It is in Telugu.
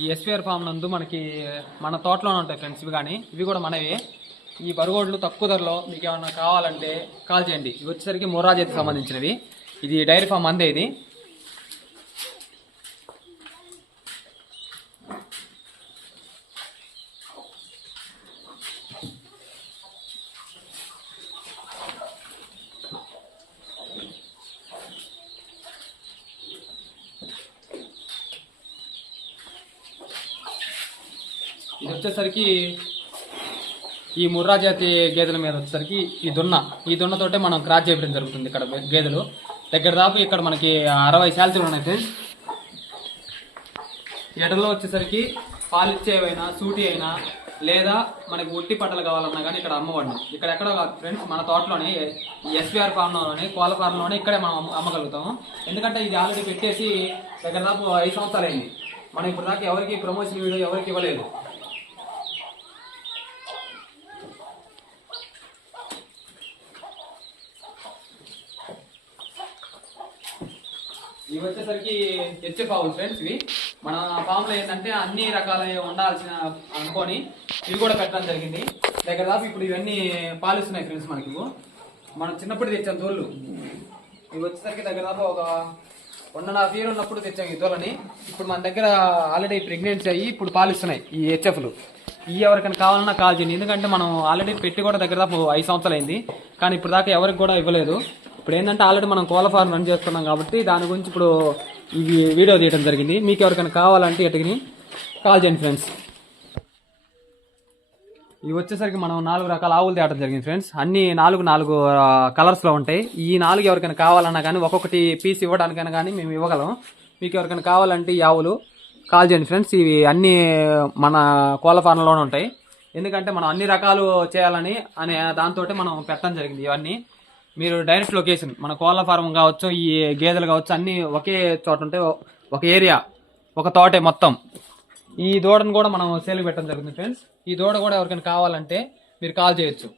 ఈ ఎస్విఆర్ ఫామ్ నందు మనకి మన తోటలోనే ఉంటాయి ఫ్రెండ్స్. ఇవి కూడా మనవి. ఈ బరుగోడ్లు తక్కువ ధరలో మీకు ఏమన్నా కావాలంటే కాల్ చేయండి. ఇవి వచ్చేసరికి ముర్రా జాతికి సంబంధించినవి. ఇది డైరీ ఫామ్ అందే. ఇది ఇది వచ్చేసరికి ఈ ముర్రా జాతి గేదెల మీద వచ్చేసరికి ఈ దున్నతోటే మనం క్రాస్ చేయడం జరుగుతుంది. ఇక్కడ గేదెలు దగ్గర దాపు ఇక్కడ మనకి 60 శాలరీలు ఉన్నాయి ఫ్రెండ్స్. ఎడలో వచ్చేసరికి పాలిచ్చేవైనా సూటి అయినా లేదా మనకి ఒట్టి పట్టలు కావాలన్నా కానీ ఇక్కడ అమ్మబడినాం. ఇక్కడ ఎక్కడ ఫ్రెండ్స్ మన తోటలోనే ఎస్విఆర్ ఫామ్లోనే కోళ్ళ ఫార్మ్లోనే ఇక్కడే మనం అమ్మగలుగుతాము. ఎందుకంటే ఇది ఆల్రెడీ పెట్టేసి దగ్గర దాపు 5 సంవత్సరాలు అయింది. మనం ఇప్పుడు దాకా ఎవరికి ప్రమోషన్ వీడియో ఎవరికి ఇవ్వలేదు. ఇవి వచ్చేసరికి హెచ్ఎఫ్ ఆవులు ఫ్రెండ్స్. ఇవి మన ఫామ్ లో ఏంటంటే అన్ని రకాల ఉండాల్సిన అనుకొని ఇవి కూడా పెట్టడం జరిగింది. దగ్గర దాకా ఇప్పుడు ఇవన్నీ పాలిస్తున్నాయి ఫ్రెండ్స్. మనకి మనం చిన్నప్పుడు తెచ్చాం తోళ్ళు. ఇవి వచ్చేసరికి దగ్గర దాకా ఒక 1.5 year ఉన్నప్పుడు తెచ్చాం ఈ తోళ్ళని. ఇప్పుడు మన దగ్గర ఆల్రెడీ ప్రెగ్నెన్సీ అయ్యి ఇప్పుడు పాలిస్తున్నాయి ఈ హెచ్ఎఫ్లు. ఈ ఎవరికైనా కావాలన్నా కాల్ చేయండి. ఎందుకంటే మనం ఆల్రెడీ పెట్టి కూడా దగ్గర దాకా 5 సంవత్సరాలు అయింది. కానీ ఇప్పుడు దాకా ఎవరికి కూడా ఇవ్వలేదు. ఇప్పుడు ఏంటంటే ఆల్రెడీ మనం కోళ్ళ ఫార్మ్ రన్ చేస్తున్నాం కాబట్టి దాని గురించి ఇప్పుడు ఇవి వీడియో తీయడం జరిగింది. మీకు ఎవరికైనా కావాలంటే ఎటుకుని కాల్ చేయండి ఫ్రెండ్స్. ఇవి వచ్చేసరికి మనం 4 రకాల ఆవులు తేవడం జరిగింది ఫ్రెండ్స్. అన్ని 4 కలర్స్లో ఉంటాయి. ఈ 4 ఎవరికైనా కావాలన్నా కానీ ఒక్కొక్కటి పీస్ ఇవ్వడానికైనా కానీ మేము ఇవ్వగలం. మీకు ఎవరికైనా కావాలంటే ఈ ఆవులు కాల్ చేయండి ఫ్రెండ్స్. ఇవి అన్ని మన కోళ్ళ ఫార్మ్లోనే ఉంటాయి. ఎందుకంటే మనం అన్ని రకాలు చేయాలని అనే దాంతో మనం పెట్టడం జరిగింది. ఇవన్నీ మీరు డైరెక్ట్ లొకేషన్ మన కోళ్ళ ఫారం కావచ్చు, ఈ గేదెలు కావచ్చు, అన్నీ ఒకే చోట ఉంటాయి. ఒక ఏరియా, ఒక తోటే మొత్తం. ఈ దూడను కూడా మనం సేల్ పెట్టడం జరుగుతుంది ఫ్రెండ్స్. ఈ దూడ కూడా ఎవరికైనా కావాలంటే మీరు కాల్ చేయొచ్చు.